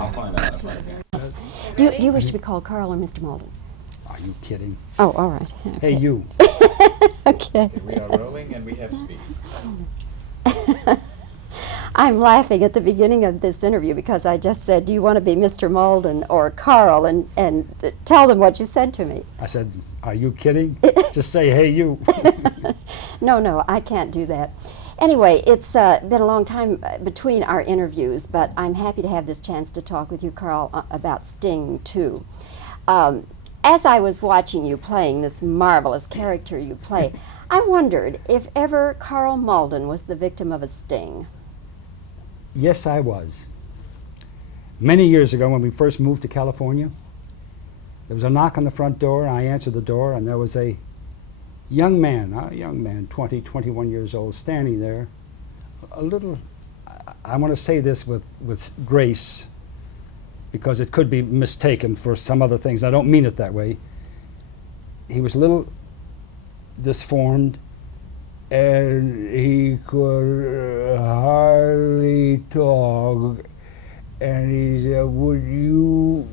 I'll find out if I can. Do you wish to be called Karl or Mr. Malden? Are you kidding? Oh, all right. Okay. Hey, you. Okay. Okay, we are rolling and we have speed. I'm laughing at the beginning of this interview because I just said, do you want to be Mr. Malden or Karl? And tell them what you said to me. I said, are you kidding? Just say, hey, you. No, I can't do that. Anyway, it's been a long time between our interviews, but I'm happy to have this chance to talk with you, Karl, about Sting 2. As I was watching you playing this marvelous character you play, I wondered if ever Karl Malden was the victim of a sting. Yes, I was. Many years ago, when we first moved to California, there was a knock on the front door, and I answered the door, and there was a young man, 20, 21 years old, standing there, a little, I want to say this with grace, because it could be mistaken for some other things. I don't mean it that way. He was a little disformed, and he could hardly talk. And he said, would you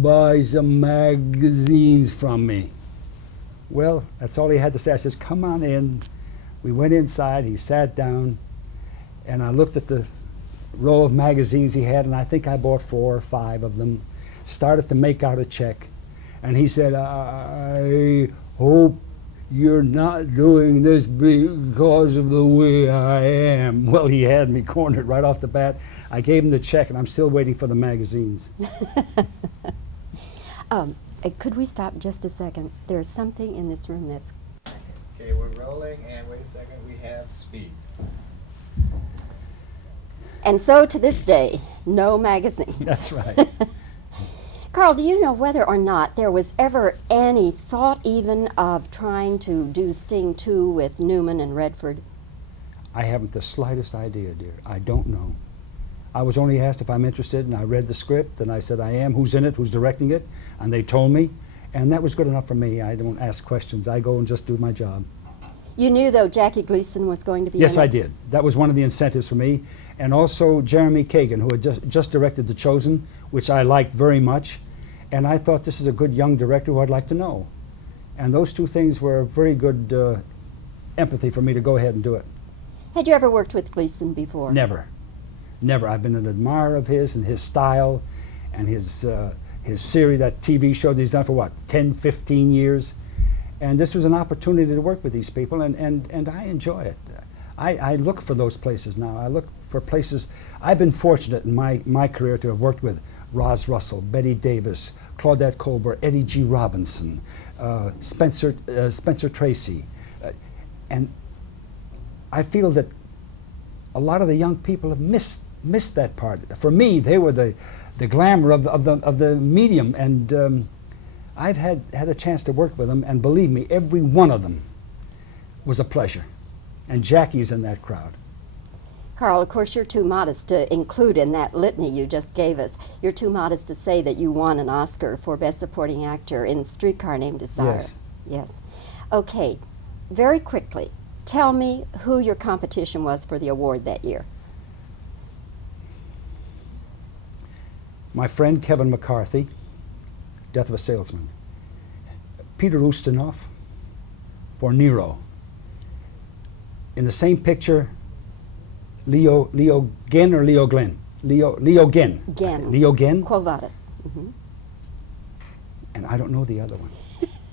buy some magazines from me? Well, that's all he had to say. I says, come on in. We went inside, he sat down, and I looked at the row of magazines he had, and I think I bought 4 or 5 of them, started to make out a check, and he said, I hope you're not doing this because of the way I am. Well, he had me cornered right off the bat. I gave him the check, and I'm still waiting for the magazines. Could we stop just a second? There's something in this room that's... Okay, we're rolling and wait a second, we have speed. And so to this day, no magazines. That's right. Karl, do you know whether or not there was ever any thought even of trying to do Sting 2 with Newman and Redford? I haven't the slightest idea, dear. I don't know. I was only asked if I'm interested, and I read the script, and I said I am, who's in it, who's directing it, and they told me, and that was good enough for me. I don't ask questions. I go and just do my job. You knew, though, Jackie Gleason was going to be in it? Yes, I did. That was one of the incentives for me, and also Jeremy Kagan, who had just directed The Chosen, which I liked very much, and I thought this is a good young director who I'd like to know. And those two things were very good empathy for me to go ahead and do it. Had you ever worked with Gleason before? Never. Never. I've been an admirer of his and his style and his series, that TV show that he's done for what, 10, 15 years. And this was an opportunity to work with these people, and I enjoy it. I look for those places now. I look for places. I've been fortunate in my career to have worked with Roz Russell, Betty Davis, Claudette Colbert, Eddie G. Robinson, Spencer Tracy. And I feel that a lot of the young people have missed that part. For me, they were the glamour of the medium, and I've had a chance to work with them, and believe me, every one of them was a pleasure. And Jackie's in that crowd. Karl, of course, you're too modest to include in that litany you just gave us. You're too modest to say that you won an Oscar for Best Supporting Actor in Streetcar Named Desire. Yes. Yes. Okay, very quickly, tell me who your competition was for the award that year. My friend Kevin McCarthy, Death of a Salesman. Peter Ustinov for Nero. In the same picture, Leo Genn or Leo Glenn? Leo Genn. Genn. Leo Genn. Quo Vadis. Mm-hmm. And I don't know the other one.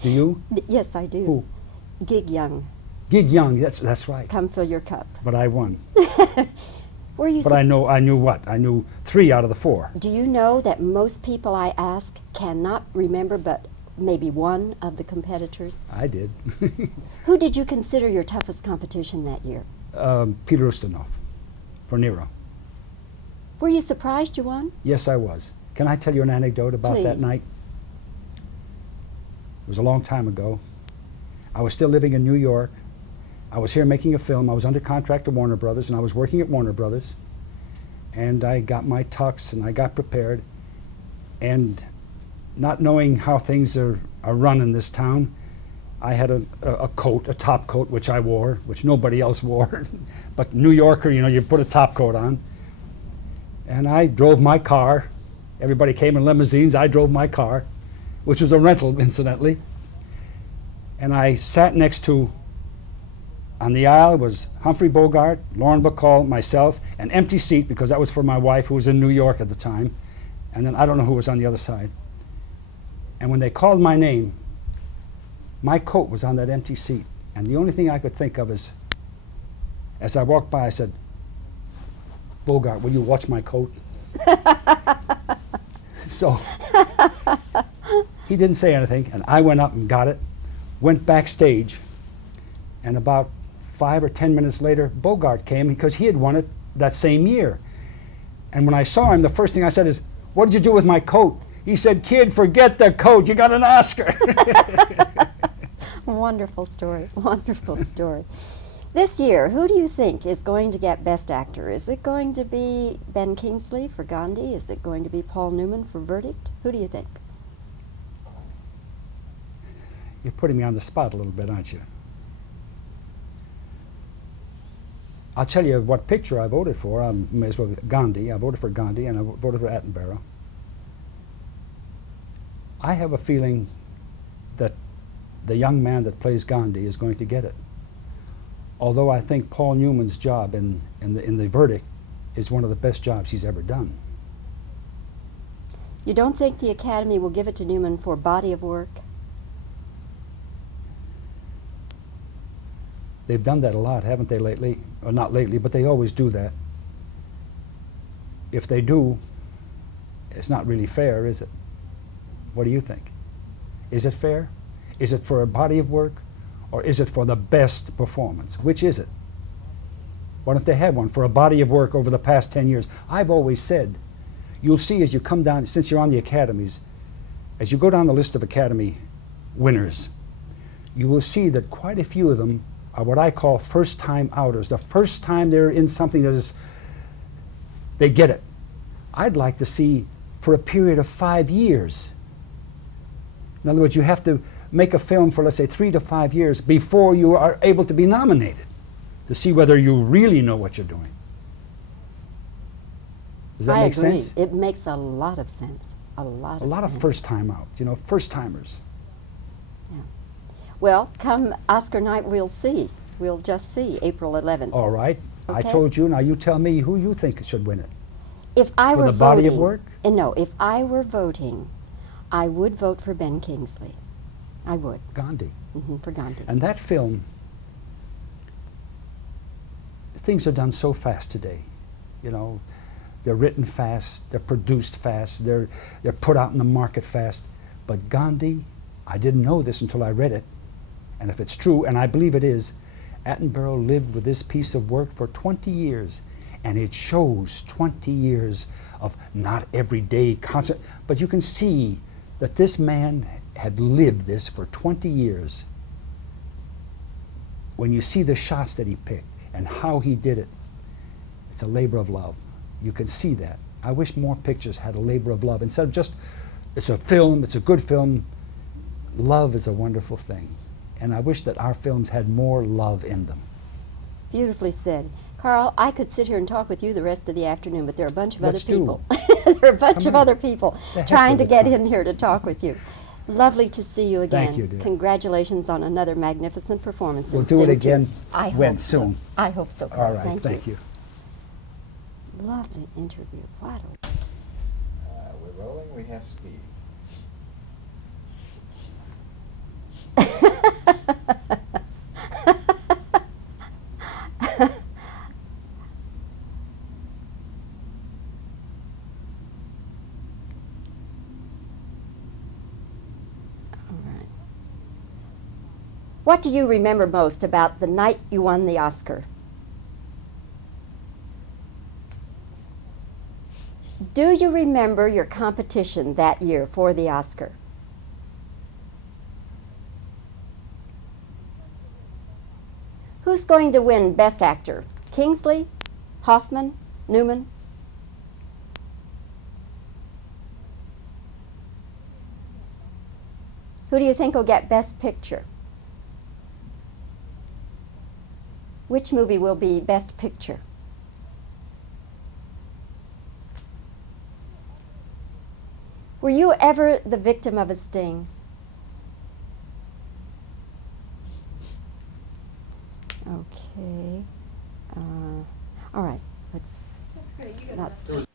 Do you? Yes, I do. Who? Gig Young. Gig Young, that's right. Come fill your cup. But I won. Were you But I knew what? I knew 3 out of the 4. Do you know that most people I ask cannot remember but maybe one of the competitors? I did. Who did you consider your toughest competition that year? Peter Ustinov for Nero. Were you surprised you won? Yes, I was. Can I tell you an anecdote about that Please. night? It was a long time ago. I was still living in New York. I was here making a film. I was under contract to Warner Brothers, and I was working at Warner Brothers. And I got my tux, and I got prepared. And not knowing how things are run in this town, I had a coat, a top coat, which I wore, which nobody else wore. But New Yorker, you know, you put a top coat on. And I drove my car Everybody came in limousines. I drove my car, which was a rental, incidentally. And I sat next to, on the aisle was Humphrey Bogart, Lauren Bacall, myself, an empty seat because that was for my wife who was in New York at the time. And then I don't know who was on the other side. And when they called my name, my coat was on that empty seat. And the only thing I could think of is, as I walked by, I said, Bogart, will you watch my coat? So he didn't say anything, and I went up and got it, went backstage, and about 5 or 10 minutes later, Bogart came because he had won it that same year. And when I saw him, the first thing I said is, what did you do with my coat? He said, kid, forget the coat, you got an Oscar. Wonderful story, wonderful story. This year, who do you think is going to get Best Actor? Is it going to be Ben Kingsley for Gandhi? Is it going to be Paul Newman for Verdict? Who do you think? You're putting me on the spot a little bit, aren't you? I'll tell you what picture I voted for. I may as well Gandhi. I voted for Gandhi, and I voted for Attenborough. I have a feeling that the young man that plays Gandhi is going to get it. Although I think Paul Newman's job in the Verdict is one of the best jobs he's ever done. You don't think the Academy will give it to Newman for body of work? They've done that a lot, haven't they, lately? Or not lately, but they always do that. If they do, it's not really fair, is it? What do you think? Is it fair? Is it for a body of work? Or is it for the best performance? Which is it? Why don't they have one for a body of work over the past 10 years? I've always said, you'll see as you come down, since you're on the academies, as you go down the list of Academy winners, you will see that quite a few of them are what I call first-time outers. The first time they're in something that is, they get it. I'd like to see for a period of 5 years. In other words, you have to make a film for, let's say, 3 to 5 years before you are able to be nominated to see whether you really know what you're doing. Does that I make agree. sense? It makes a lot of sense. A lot of sense. First-time out, you know, first-timers. Yeah. Well, come Oscar night, we'll see. We'll just see, April 11th. All right. I Okay. told you, now you tell me who you think should win it. If I For were the voting, body of work? No, if I were voting, I would vote for Ben Kingsley. I would. Gandhi. For Gandhi. And that film, things are done so fast today. You know, they're written fast, they're produced fast, they're put out in the market fast. But Gandhi, I didn't know this until I read it. And if it's true, and I believe it is, Attenborough lived with this piece of work for 20 years. And it shows 20 years of not everyday concert. But you can see that this man had lived this for 20 years. When you see the shots that he picked and how he did it, it's a labor of love. You can see that. I wish more pictures had a labor of love. Instead of just, it's a film, it's a good film. Love is a wonderful thing. And I wish that our films had more love in them. Beautifully said. Karl, I could sit here and talk with you the rest of the afternoon, but there are a bunch of Let's other do. people. There are a bunch Come of on. other people The heck trying with to the get time. in here to talk with you. Lovely to see you again. Thank you, dear. Congratulations on another magnificent performance. We'll in do it Sting 2. again I when hope so. soon. I hope so, Karl. All right, thank you. Lovely interview. What a We're rolling, we have speed. What do you remember most about the night you won the Oscar? Do you remember your competition that year for the Oscar? Who's going to win Best Actor? Kingsley? Hoffman? Newman? Who do you think will get Best Picture? Which movie will be Best Picture? Were you ever the victim of a sting? Okay. All right. Let's That's great. You got not. enough. There was